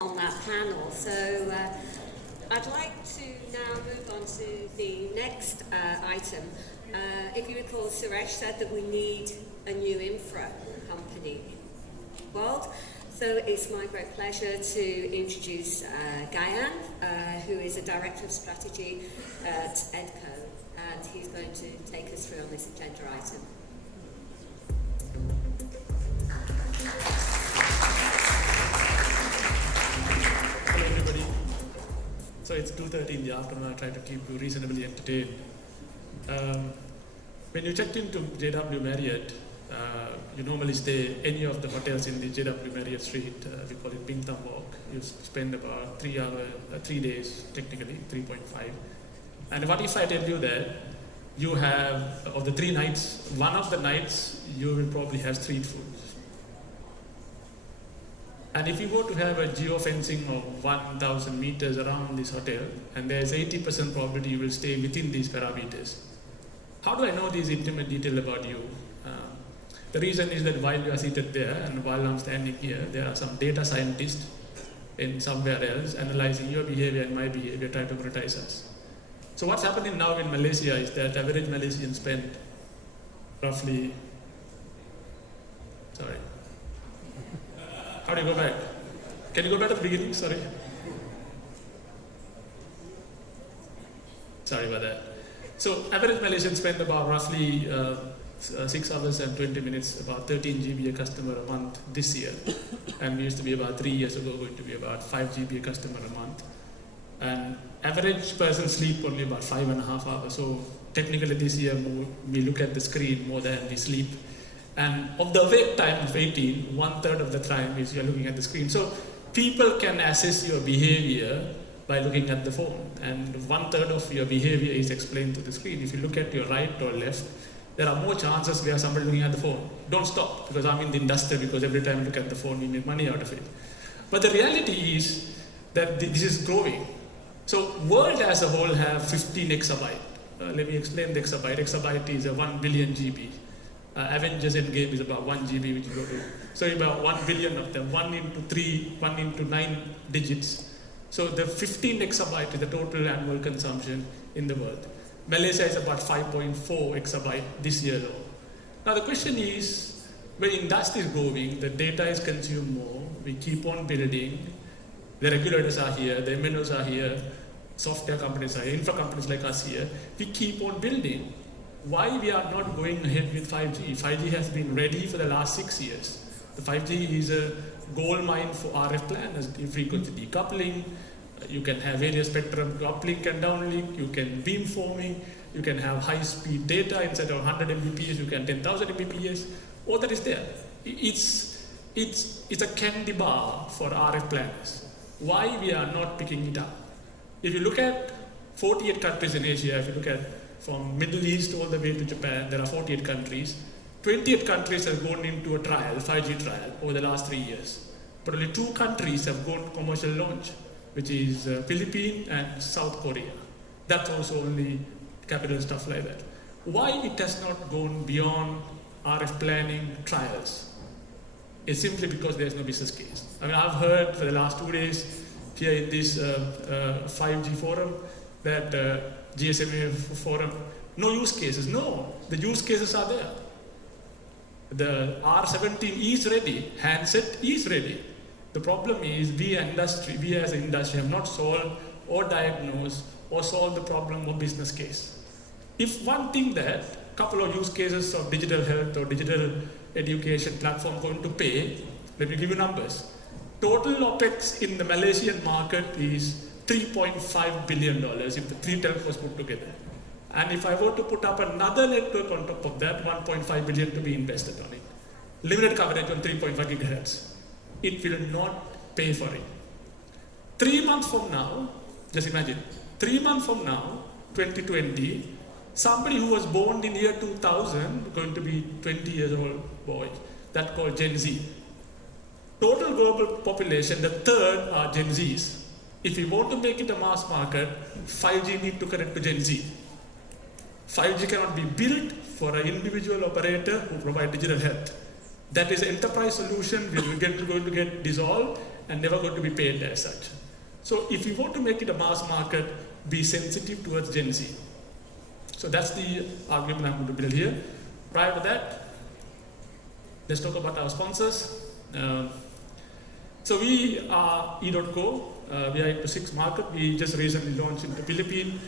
on that panel. So I'd like to now move on to the next item. If you recall, Suresh said that we need a new infra company in the world. So it's my great pleasure to introduce Gayan, who is a Director of Strategy at EDOTCO, and he's going to take us through on this agenda item. Hello everybody. So it's 2:30 in the afternoon. I try to keep you reasonably entertained. When you check into JW Marriott, you normally stay any of the hotels in the JW Marriott Street. We call it Ping Tham Walk. You spend about 3 days, technically 3.5. And what if I tell you that you have, of the 3 nights, one of the nights you will probably have street food. And if you were to have a geofencing of 1,000 meters around this hotel, and there's 80% probability you will stay within these parameters, how do I know these intimate details about you? The reason is that while you are seated there and while I'm standing here, there are some data scientists in somewhere else analyzing your behavior and my behavior, trying to prioritize us. So what's happening now in Malaysia is that average Malaysian spend roughly, how do you go back? Can you go back to the beginning? Sorry about that. So average Malaysian spend about roughly 6 hours and 20 minutes, about 13 GB a customer a month this year. And we used to be about 3 years ago going to be about 5 GB a customer a month. And average person sleep only about 5.5 hours. So technically this year we look at the screen more than we sleep. And of the awake time of 18, 1/3 of the time is you're looking at the screen. So people can assess your behavior by looking at the phone. And 1/3 of your behavior is explained to the screen. If you look at your right or left, there are more chances where somebody looking at the phone. Don't stop, because I'm in the industry, because every time you look at the phone, we make money out of it. But the reality is that this is growing. So world as a whole have 15 exabyte. Let me explain the exabyte. Exabyte is a 1 billion GB. Avengers Endgame is about 1 GB, which you go to. So about 1 billion of them, 1 into 3, 1 into 9 digits. So the 15 exabyte is the total annual consumption in the world. Malaysia is about 5.4 exabyte this year alone. Now the question is, when industry is growing, the data is consumed more, we keep on building, the regulators are here, the MNOs are here, software companies are here, infra companies like us here, we keep on building. Why we are not going ahead with 5G? 5G has been ready for the last 6 years. The 5G is a gold mine for RF planners, frequency decoupling. You can have various spectrum to uplink and downlink. You can beamforming. You can have high-speed data instead of 100 Mbps. You can 10,000 Mbps. All that is there. It's a candy bar for RF planners. Why we are not picking it up? If you look at 48 countries in Asia, if you look at from Middle East all the way to Japan, there are 48 countries. 28 countries have gone into a trial, 5G trial, over the last 3 years. But only 2 countries have gone commercial launch, which is Philippines and South Korea. That's also only capital stuff like that. Why it has not gone beyond RF planning trials? It's simply because there's no business case. I mean, I've heard for the last 2 days here in this 5G forum that GSMA forum, no use cases. No, the use cases are there. The R17 is ready, handset is ready. The problem is we as an industry have not solved or diagnosed or solved the problem of business case. If one thing that a couple of use cases of digital health or digital education platform going to pay, let me give you numbers. Total OPEX in the Malaysian market is $3.5 billion if the 3 telcos put together. And if I were to put up another network on top of that, 1.5 billion to be invested on it. Limited coverage on 3.5 gigahertz. It will not pay for it. 3 months from now, just imagine, 3 months from now, 2020, somebody who was born in year 2000, going to be 20 years old boy, that's called Gen Z. Total global population, the third are Gen Zs. If we want to make it a mass market, 5G need to connect to Gen Z. 5G cannot be built for an individual operator who provide digital health. That is an enterprise solution which is going to get dissolved, and never going to be paid as such. So if you want to make it a mass market, be sensitive towards Gen Z. So that's the argument I'm going to build here. Prior to that, let's talk about our sponsors. So we are EDOTCO. We are into 6 markets. We just recently launched into Philippines.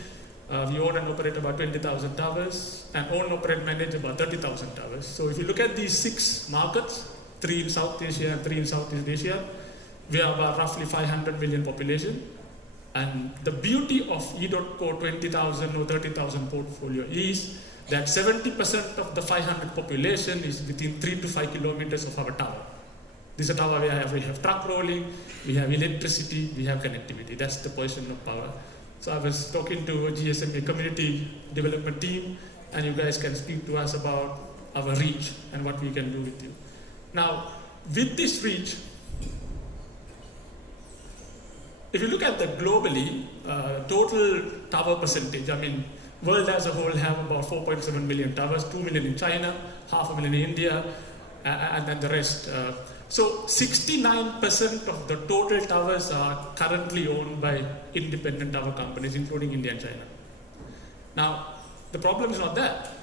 We own and operate about 20,000 towers and own and operate manage about 30,000 towers. So if you look at these 6 markets, 3 in South Asia and 3 in Southeast Asia, we have about roughly 500 million population. And the beauty of EDOTCO 20,000 or 30,000 portfolio is that 70% of the 500 population is within 3 to 5 kilometers of our tower. This is a tower where we have truck rolling, we have electricity, we have connectivity. That's the position of power. So I was talking to a GSMA community development team, and you guys can speak to us about our reach and what we can do with you. Now, with this reach, if you look at the globally, total tower percentage, I mean, world as a whole have about 4.7 million towers, 2 million in China, 500,000 in India, and then the rest. So 69% of the total towers are currently owned by independent tower companies, including India and China. Now, the problem is not that.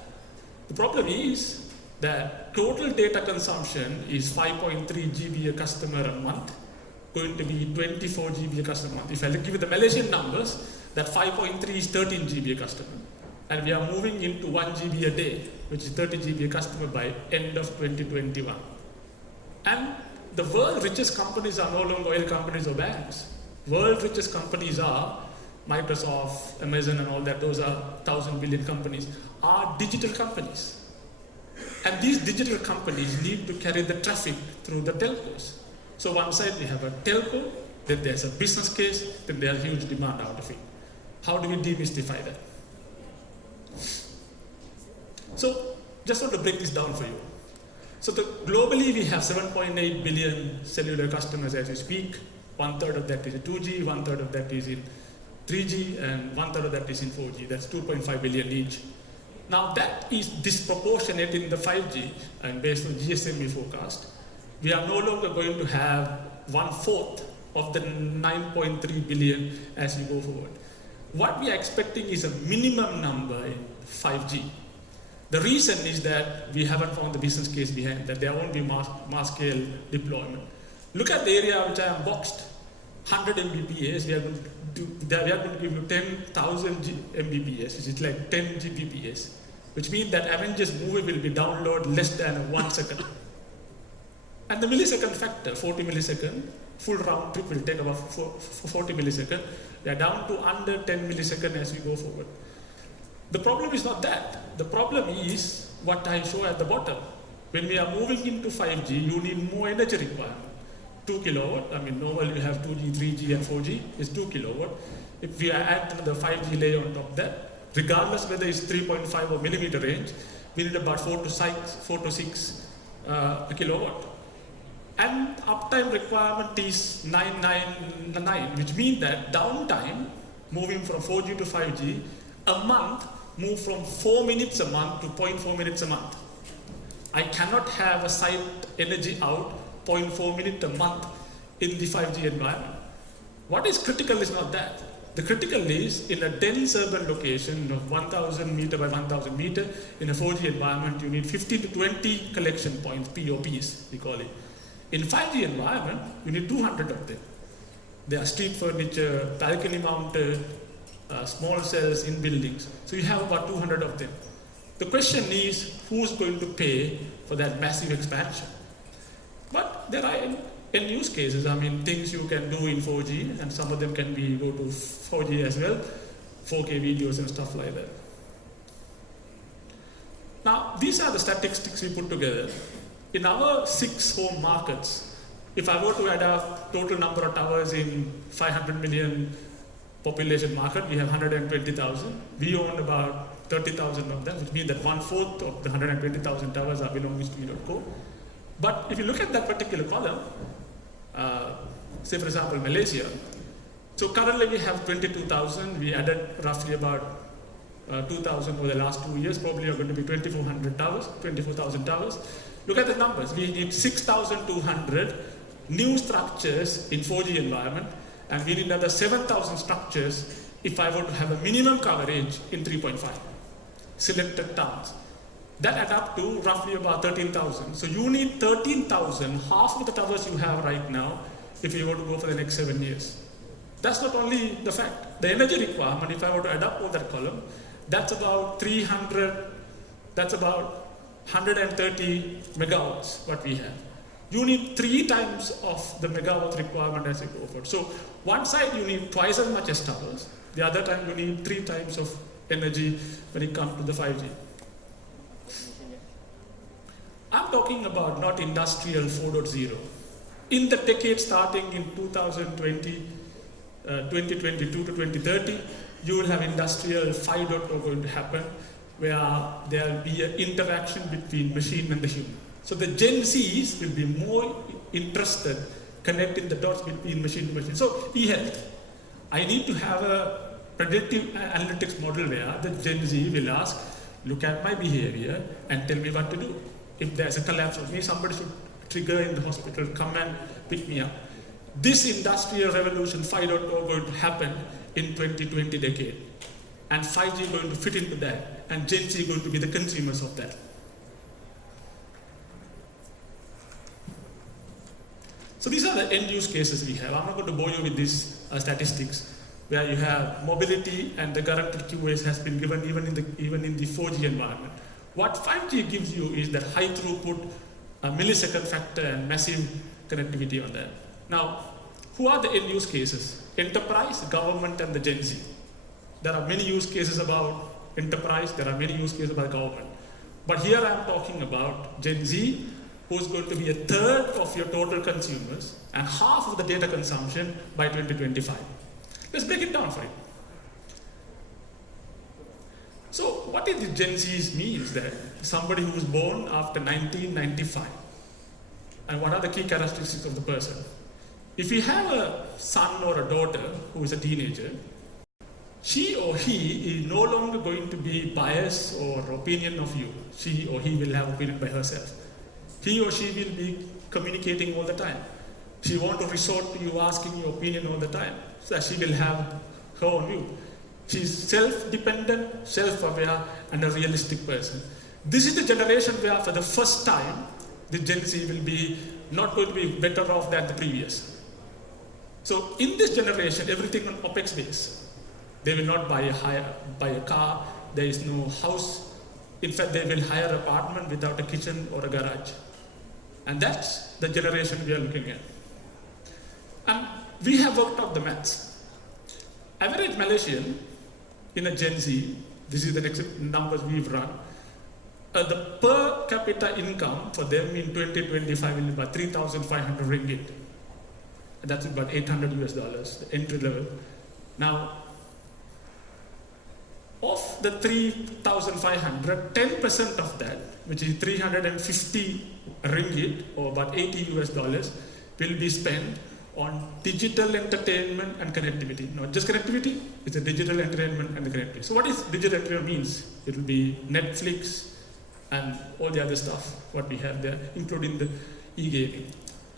The problem is that total data consumption is 5.3 GB a customer a month, going to be 24 GB a customer a month. If I give you the Malaysian numbers, that 5.3 is 13 GB a customer. And we are moving into 1 GB a day, which is 30 GB a customer by end of 2021. And the world's richest companies are no longer oil companies or banks. World's richest companies are Microsoft, Amazon and all that, those are 1,000 billion companies, are digital companies. And these digital companies need to carry the traffic through the telcos. So one side we have a telco, then there's a business case, then there's huge demand out of it. How do we demystify that? So just want to break this down for you. So globally we have 7.8 billion cellular customers as we speak. 1/3 of that is in 2G, 1/3 of that is in 3G, and 1/3 of that is in 4G. That's 2.5 billion each. Now that is disproportionate in the 5G, and based on GSMA forecast, we are no longer going to have 1/4 of the 9.3 billion as we go forward. What we are expecting is a minimum number in 5G. The reason is that we haven't found the business case behind that. There won't be mass scale deployment. Look at the area which I am boxed. 100 Mbps, we are going to give you 10,000 Mbps, which is like 10 Gbps, which means that Avengers movie will be downloaded less than 1 second. And the millisecond factor, 40 milliseconds, full round trip will take about 40 milliseconds. We are down to under 10 milliseconds as we go forward. The problem is not that. The problem is what I show at the bottom. When we are moving into 5G, you need more energy requirement. 2 kilowatt, I mean, normally you have 2G, 3G, and 4G, is 2 kilowatt. If we add the 5G layer on top of that, regardless whether it's 3.5 or millimeter range, we need about 4 to 6 kilowatt. And uptime requirement is 999, which means that downtime, moving from 4G to 5G, a month, move from 4 minutes a month to 0.4 minutes a month. I cannot have a site energy out 0.4 minutes a month in the 5G environment. What is critical is not that. The critical is in a dense urban location of 1,000 meter by 1,000 meter, in a 4G environment, you need 15 to 20 collection points, POPs, we call it. In 5G environment, you need 200 of them. There are street furniture, balcony mounted, small cells in buildings. So you have about 200 of them. The question is, who's going to pay for that massive expansion? But there are end use cases. I mean, things you can do in 4G, and some of them can be go to 4G as well, 4K videos and stuff like that. Now, these are the statistics we put together. In our 6 home markets, if I were to add up total number of towers in 500 million population market, we have 120,000. We own about 30,000 of them, which means that 1/4 of the 120,000 towers are belonging to EDOTCO. But if you look at that particular column, say for example Malaysia, so currently we have 22,000. We added roughly about 2,000 over the last 2 years. Probably are going to be 2,400 towers, 24,000 towers. Look at the numbers. We need 6,200 new structures in 4G environment, and we need another 7,000 structures if I were to have a minimum coverage in 3.5 selected towns. That adds up to roughly about 13,000. So you need 13,000, half of the towers you have right now, if you were to go for the next 7 years. That's not only the fact. The energy requirement, if I were to add up all that column, that's about 130 megawatts, what we have. You need 3 times of the megawatt requirement as you go forward. So one side you need twice as much as towers, the other time you need 3 times of energy when it comes to the 5G. I'm talking about not industrial 4.0. In the decade starting in 2022 to 2030, you will have industrial 5.0 going to happen, where there will be an interaction between machine and the human. So the Gen Zs will be more interested connecting the dots between machine to machine. So e-health, I need to have a predictive analytics model where the Gen Z will ask, look at my behavior and tell me what to do. If there's a collapse of me, somebody should trigger in the hospital, come and pick me up. This industrial revolution 5.0 going to happen in 2020 decade. And 5G going to fit into that. And Gen Z going to be the consumers of that. So these are the end use cases we have. I'm not going to bore you with these statistics, where you have mobility and the guaranteed QoS has been given even in the 4G environment. What 5G gives you is that high throughput, millisecond factor, and massive connectivity on that. Now, who are the end use cases? Enterprise, government, and the Gen Z. There are many use cases about enterprise, there are many use cases about government. But here I'm talking about Gen Z, who's going to be a third of your total consumers and half of the data consumption by 2025. Let's break it down for you. So what is the Gen Z's means that somebody who was born after 1995? And what are the key characteristics of the person? If you have a son or a daughter who is a teenager, she or he is no longer going to be biased or opinion of you. She or he will have opinion by herself. He or she will be communicating all the time. She wants to resort to you asking your opinion all the time, so that she will have her own view. She's self-dependent, self-aware, and a realistic person. This is the generation where for the first time, the Gen Z will be not going to be better off than the previous. So in this generation, everything on OpEx base. They will not buy a car, there is no house. In fact, they will hire an apartment without a kitchen or a garage. And that's the generation we are looking at. And we have worked out the maths. Average Malaysian in a Gen Z, this is the next numbers we've run, the per capita income for them in 2025 will be about 3,500 ringgit. That's about $800 US, the entry level. Now, of the 3,500, 10% of that, which is 350 ringgit or about $80 US, will be spent on digital entertainment and connectivity. Not just connectivity, it's a digital entertainment and the connectivity. So what is digital entertainment means? It will be Netflix and all the other stuff, what we have there, including the e-gaming.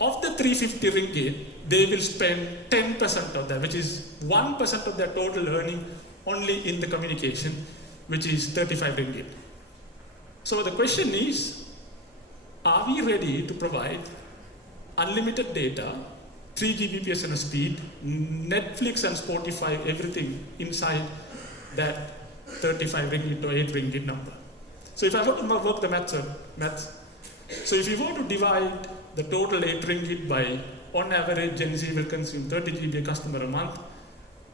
Of the 350 ringgit, they will spend 10% of that, which is 1% of their total earning only in the communication, which is 35 ringgit. So the question is, are we ready to provide unlimited data, 3 Gbps in a speed, Netflix and Spotify, everything inside that 35 ringgit or 8 ringgit number? So if I were to work the maths, so if you were to divide the total 8 ringgit by, on average, Gen Z will consume 30 GB a customer a month,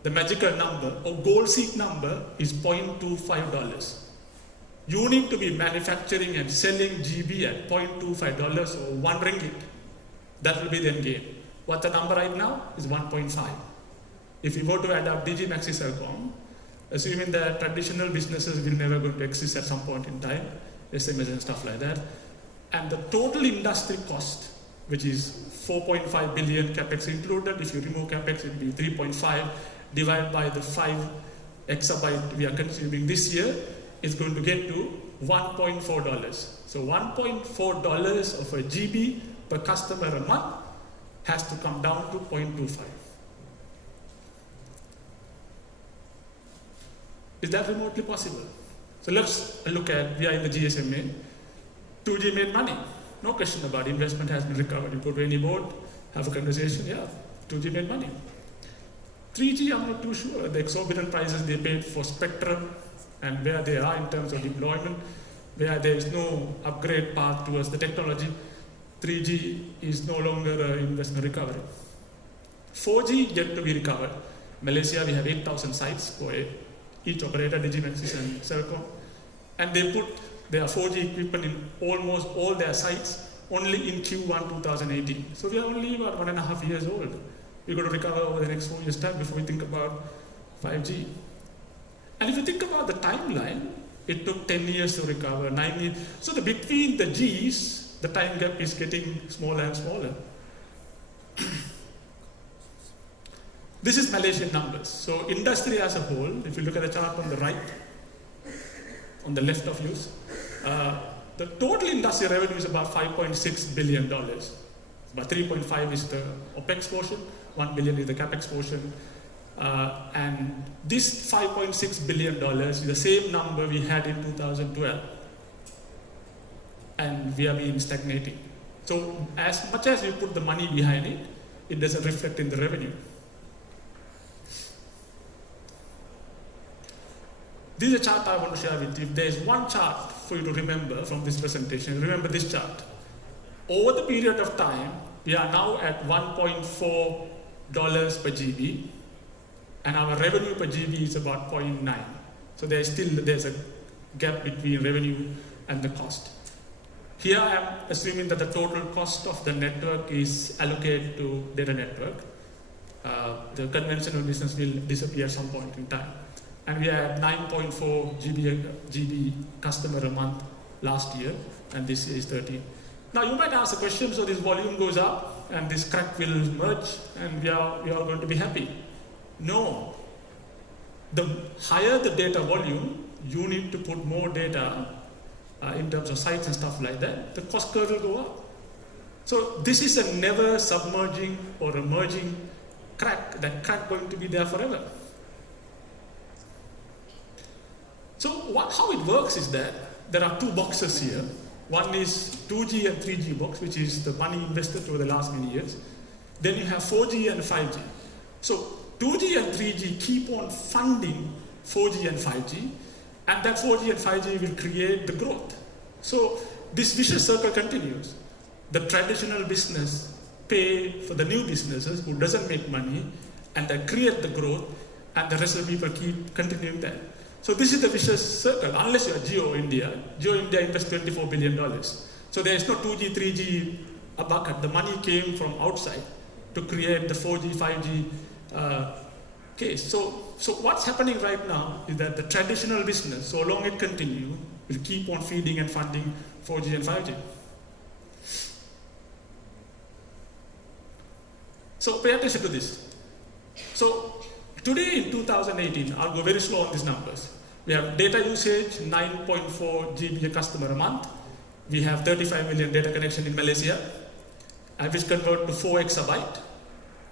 the magical number or goal seek number is $0.25. You need to be manufacturing and selling GB at $0.25 or 1 ringgit. That will be the end game. What the number right now is 1.5. If you were to add up Digimaxi Celcom, assuming that traditional businesses will never going to exist at some point in time, SMS and stuff like that, and the total industry cost, which is 4.5 billion capex included, if you remove capex, it will be 3.5 divided by the 5 exabyte we are consuming this year, is going to get to $1.4. So $1.4 of a GB per customer a month has to come down to 0.25. Is that remotely possible? So let's look at, we are in the GSMA. 2G made money. No question about it. Investment has been recovered. You go to any board, have a conversation, yeah, 2G made money. 3G, I'm not too sure. The exorbitant prices they paid for spectrum and where they are in terms of deployment, where there is no upgrade path towards the technology, 3G is no longer an investment recovery. 4G yet to be recovered. Malaysia, we have 8,000 sites for each operator, Digimaxis and Celcom, and they put their 4G equipment in almost all their sites only in Q1 2018. So we are only about 1.5 years old. We're going to recover over the next 4 years' time before we think about 5G. And if you think about the timeline, it took 10 years to recover, 9 years. So between the Gs, the time gap is getting smaller and smaller. This is Malaysian numbers. So industry as a whole, if you look at the chart on the right, on the left of you, the total industry revenue is about $5.6 billion. About 3.5 is the OPEX portion, 1 billion is the CAPEX portion. And this $5.6 billion is the same number we had in 2012. And we have been stagnating. So as much as you put the money behind it, it doesn't reflect in the revenue. This is a chart I want to share with you. If there is one chart for you to remember from this presentation, remember this chart. Over the period of time, we are now at $1.4 per GB, and our revenue per GB is about 0.9. So there's a gap between revenue and the cost. Here I am assuming that the total cost of the network is allocated to data network. The conventional business will disappear at some point in time. And we are at 9.4 GB customer a month last year, and this year is 13. Now you might ask a question, so this volume goes up and this crack will merge and we are going to be happy. No. The higher the data volume, you need to put more data in terms of sites and stuff like that, the cost curve will go up. So this is a never submerging or emerging crack, that crack going to be there forever. So how it works is that there are two boxes here. One is 2G and 3G box, which is the money invested over the last many years. Then you have 4G and 5G. So 2G and 3G keep on funding 4G and 5G, and that 4G and 5G will create the growth. So this vicious circle continues. The traditional business pay for the new businesses who doesn't make money, and they create the growth, and the rest of the people keep continuing that. So this is the vicious circle, unless you are Geo India. Geo India invests $24 billion. So there is no 2G, 3G a bucket. The money came from outside to create the 4G, 5G case. So what's happening right now is that the traditional business, so long it continues, will keep on feeding and funding 4G and 5G. So pay attention to this. So today in 2018, I'll go very slow on these numbers. We have data usage, 9.4 GB a customer a month. We have 35 million data connection in Malaysia, which convert to 4 exabyte.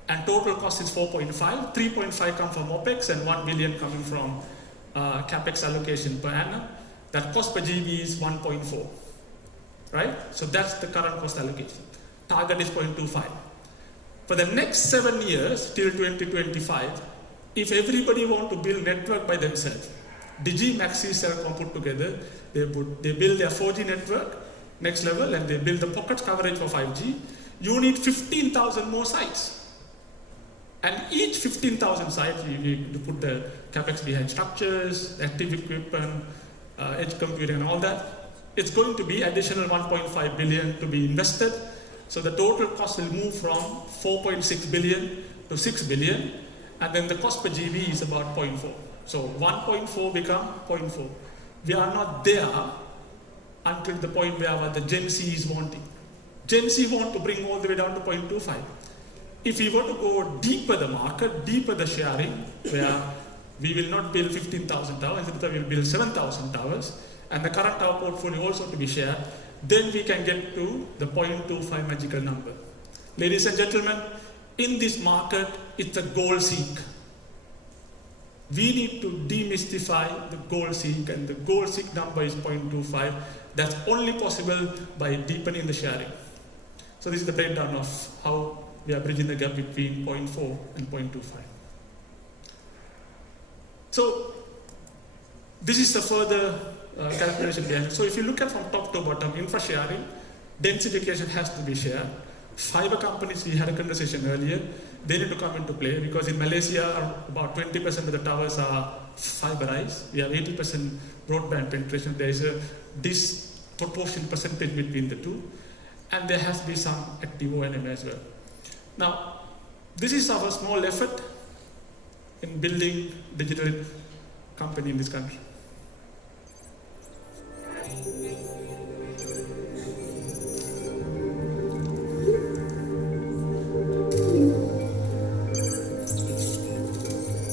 And total cost is 4.5. 3.5 come from OPEX and 1 billion coming from CAPEX allocation per annum. That cost per GB is 1.4, right? So that's the current cost allocation. Target is 0.25. For the next 7 years, till 2025, if everybody want to build network by themselves, Digimaxis, Celcom put together, they build their 4G network, next level, and they build the pocket coverage for 5G. You need 15,000 more sites. And each 15,000 sites, you put the CAPEX behind structures, active equipment, edge computing and all that. It's going to be additional 1.5 billion to be invested. So the total cost will move from 4.6 billion to 6 billion. And then the cost per GB is about 0.4. So 1.4 become 0.4. We are not there until the point where the Gen Z is wanting. Gen Z want to bring all the way down to 0.25. If we want to go deeper the market, deeper the sharing, where we will not build 15,000 towers, instead we will build 7,000 towers, and the current tower portfolio also to be shared, then we can get to the 0.25 magical number. Ladies and gentlemen, in this market, it's a goal seek. We need to demystify the goal seek, and the goal seek number is 0.25. That's only possible by deepening the sharing. So this is the breakdown of how we are bridging the gap between 0.4 and 0.25. So this is a further calculation behind. So if you look at from top to bottom, infra sharing, densification has to be shared. Fiber companies, we had a conversation earlier, they need to come into play because in Malaysia, about 20% of the towers are fiberized. We have 80% broadband penetration. There is a disproportionate percentage between the two. And there has to be some active O&M as well. Now, this is our small effort in building digital company in this country.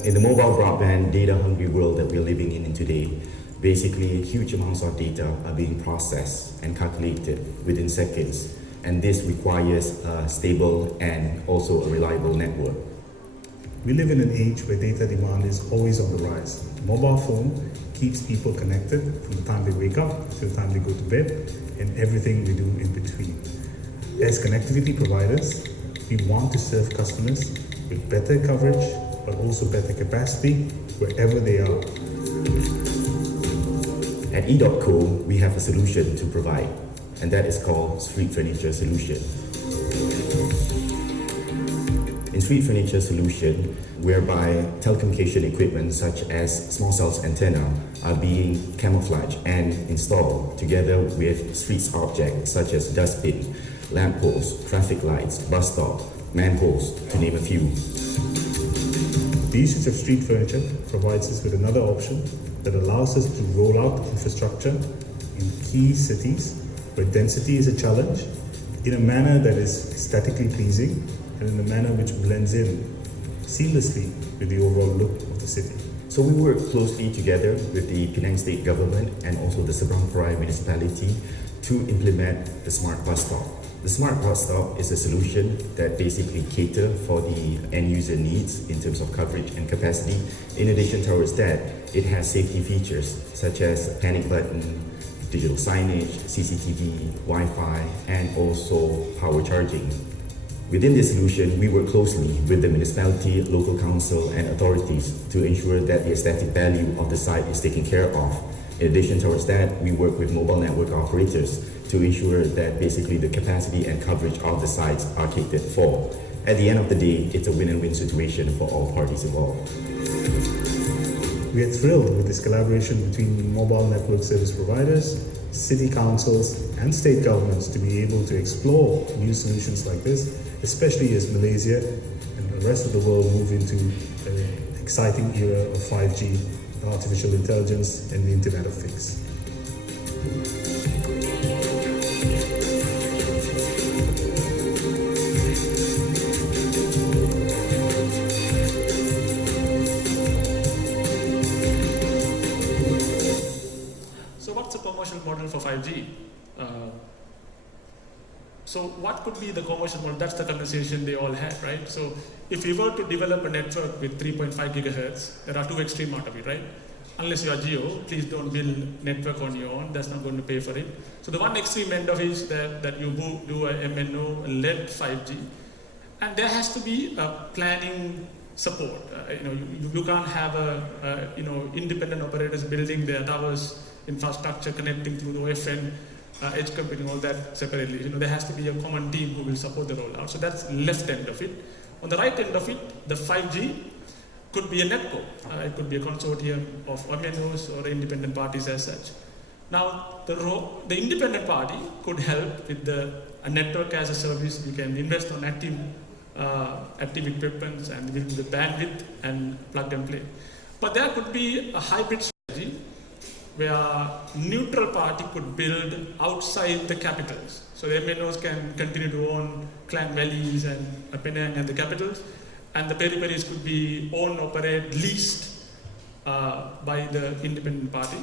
In the mobile broadband data-hungry world that we're living in today, basically huge amounts of data are being processed and calculated within seconds, and this requires a stable and also a reliable network. We live in an age where data demand is always on the rise. Mobile phone keeps people connected from the time they wake up to the time they go to bed, and everything we do in between. As connectivity providers, we want to serve customers with better coverage, but also better capacity wherever they are. At EDOTCO, we have a solution to provide, and that is called Street Furniture Solution. In Street Furniture Solution, whereby telecommunication equipment such as small cells antenna are being camouflaged and installed together with street objects such as dustbin, lampposts, traffic lights, bus stop, manholes, to name a few. The usage of street furniture provides us with another option that allows us to roll out infrastructure in key cities where density is a challenge in a manner that is aesthetically pleasing and in a manner which blends in seamlessly with the overall look of the city. So we work closely together with the Penang State Government and also the Seberang Perai Municipality to implement the Smart Bus Stop. The Smart Bus Stop is a solution that basically caters for the end user needs in terms of coverage and capacity. In addition towards that, it has safety features such as panic button, digital signage, CCTV, Wi-Fi, and also power charging. Within this solution, we work closely with the municipality, local council, and authorities to ensure that the aesthetic value of the site is taken care of. In addition towards that, we work with mobile network operators to ensure that basically the capacity and coverage of the sites are catered for. At the end of the day, it's a win-and-win situation for all parties involved. We are thrilled with this collaboration between mobile network service providers, city councils, and state governments to be able to explore new solutions like this, especially as Malaysia and the rest of the world move into an exciting era of 5G, artificial intelligence, and the Internet of Things. So what's the commercial model for 5G? So what could be the commercial model? That's the conversation they all had, right? So if you were to develop a network with 3.5 gigahertz, there are two extremes out of it, right? Unless you are Geo, please don't build network on your own. That's not going to pay for it. So the one extreme end of it is that you do a MNO-led 5G. And there has to be a planning support. You can't have independent operators building their towers infrastructure connecting through the OFN, edge computing, all that separately. There has to be a common team who will support the rollout. So that's left end of it. On the right end of it, the 5G could be a netco. It could be a consortium of MNOs or independent parties as such. Now, the independent party could help with a network as a service. You can invest on active equipment and with the bandwidth and plug and play. But there could be a hybrid strategy where neutral party could build outside the capitals. So the MNOs can continue to own Klang Valleys and Penang and the capitals, and the peripheries could be owned, operated, leased by the independent party.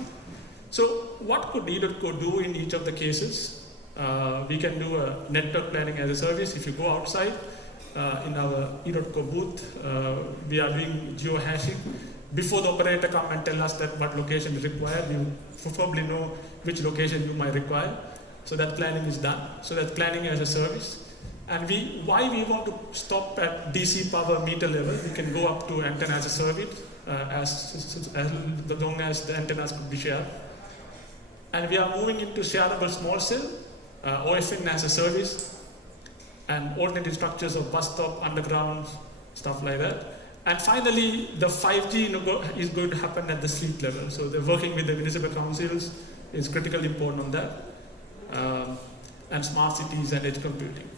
So what could EDOTCO do in each of the cases? We can do a network planning as a service. If you go outside in our EDOTCO booth, we are doing geo-hashing. Before the operator come and tell us that what location is required, we probably know which location you might require. So that planning is done. So that planning as a service. And why we want to stop at DC power meter level, we can go up to antenna as a service as long as the antennas could be shared. And we are moving into shareable small cell, OFN as a service, and alternative structures of bus stop, underground, stuff like that. And finally, the 5G is going to happen at the fleet level. So they're working with the municipal councils is critically important on that. And smart cities and edge computing.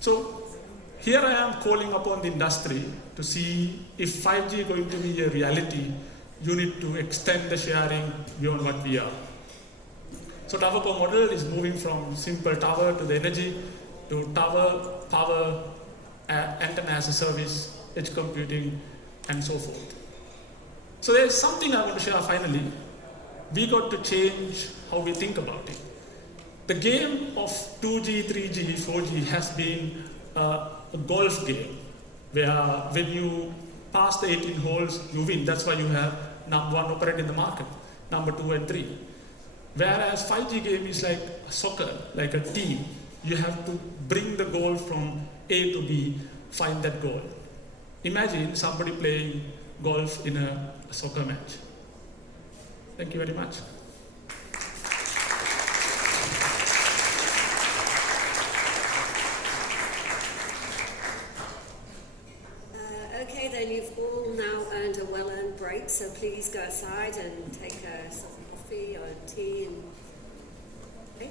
So here I am calling upon the industry to see if 5G is going to be a reality, you need to extend the sharing beyond what we are. So towerco model is moving from simple tower to the energy to tower, power, antenna as a service, edge computing, and so forth. So there's something I want to share finally. We got to change how we think about it. The game of 2G, 3G, 4G has been a golf game, where when you pass the 18 holes, you win. That's why you have number one operator in the market, number 2 and 3. Whereas 5G game is like soccer, like a team. You have to bring the goal from A to B, find that goal. Imagine somebody playing golf in a soccer match. Thank you very much. Okay, then you've all now earned a well-earned break, so please go aside and take a coffee or tea. Okay.